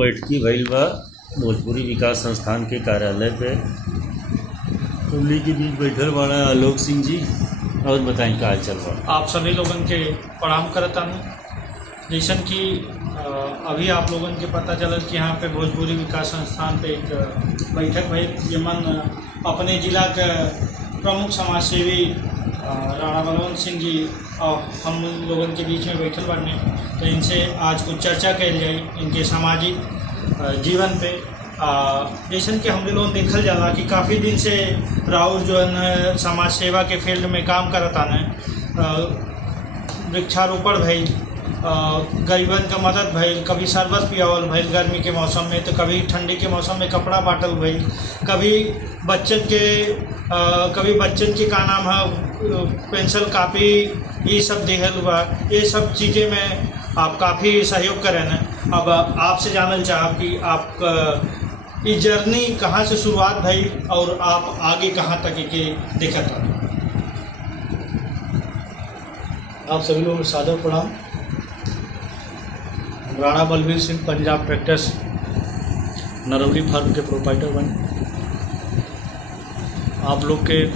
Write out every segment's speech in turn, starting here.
बैठकी भइल बा भोजपुरी विकास संस्थान के कार्यालय पे। हमनी के बीच बैठल बाड़ा आलोक सिंह जी। और बताएं का हाल चल बा। आप सभी लोगन के प्रणाम करतानी। जैसन कि अभी आप लोगन के पता चलल कि यहाँ पे भोजपुरी विकास संस्थान पे एक बैठक भइल, जेमन अपने जिला के प्रमुख समाज सेवी राणा बलवंत सिंह जी और हम लोगन के बीच में बैठल बाटे। तो इनसे आज कुछ चर्चा कल जाए इनके सामाजिक जीवन पे। जैसन कि हम लोग देखल जाला कि काफ़ी दिन से राहुल जो है समाज सेवा के फील्ड में काम करता है। वृक्षारोपण भइल, गरीबन का मदद भइल, कभी शरबत पियावल भइल गर्मी के मौसम में, तो कभी ठंडी के मौसम में कपड़ा बांटल भइल, कभी बच्चन के का नाम है पेंसिल कापी ये सब देहल बा। ये सब चीज़ें में आप काफ़ी सहयोग करें न। अब आपसे जानना चाहब कि आप ये जर्नी कहाँ से शुरुआत भई और आप आगे कहाँ तक के देखा था। आप सभी लोगों को सादर प्रणाम। राणा बलवीर सिंह पंजाब ट्रैक्टर्स नरौली फार्म के प्रोप्राइटर बने। आप लोग के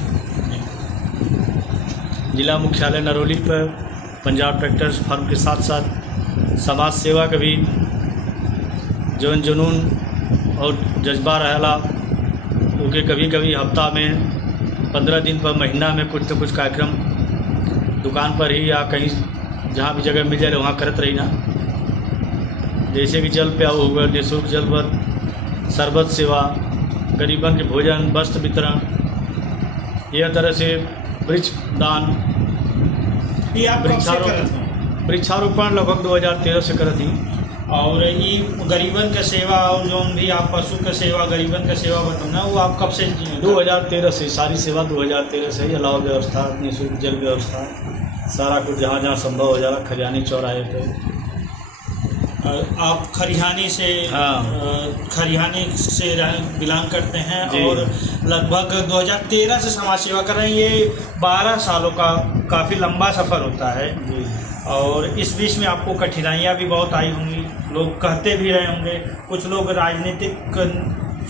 जिला मुख्यालय नरौली पर पंजाब ट्रैक्टर्स फार्म के साथ साथ समाज सेवा का भी जौन जुनून और जज्बा रहला, क्योंकि कभी कभी हफ्ता में 15 दिन पर महीना में कुछ न कुछ कार्यक्रम दुकान पर ही या कहीं जहाँ भी जगह मिल जाए वहाँ करत रही ना। जैसे कि जल प्याऊ हुआ, निःशुल्क जल पर शरबत सेवा, गरीबन के भोजन वस्त्र वितरण, यह तरह से वृक्ष दान, वृक्षारोपण लगभग 2013 से करत ही। और ये गरीबन का सेवा और जो भी आप पशु का सेवा गरीबन का सेवा बताना वो आप कब से 2013 से सारी सेवा 2013 से ही। अलावा व्यवस्था, निःशुल्क जल व्यवस्था, सारा कुछ जहाँ जहाँ संभव हो जाला। खरियानी चौराहे पे आप खरियानी से बिलोंग करते हैं और लगभग 2013 से समाज सेवा कर रहे हैं। ये 12 सालों का काफ़ी लंबा सफ़र होता है और इस बीच में आपको कठिनाइयाँ भी बहुत आई होंगी। लोग कहते भी रहे होंगे, कुछ लोग राजनीतिक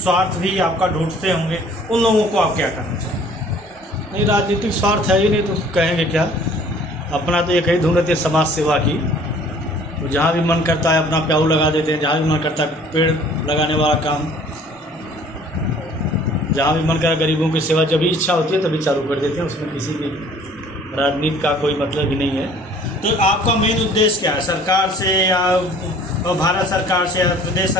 स्वार्थ भी आपका ढूंढते होंगे। उन लोगों को आप क्या करना चाहिए? नहीं, राजनीतिक स्वार्थ है ही नहीं तो कहेंगे क्या। अपना तो एक ही धुन रहती है समाज सेवा की। तो जहाँ भी मन करता है अपना प्याऊ लगा देते हैं, जहाँ भी मन करता है पेड़ लगाने वाला काम, जहाँ भी मन करा गरीबों की सेवा जब भी इच्छा होती है तभी चालू कर देते हैं। उसमें किसी भी राजनीति का कोई मतलब ही नहीं है। तो आपका मेन उद्देश्य क्या है? सरकार से या भारत सरकार से या प्रदेश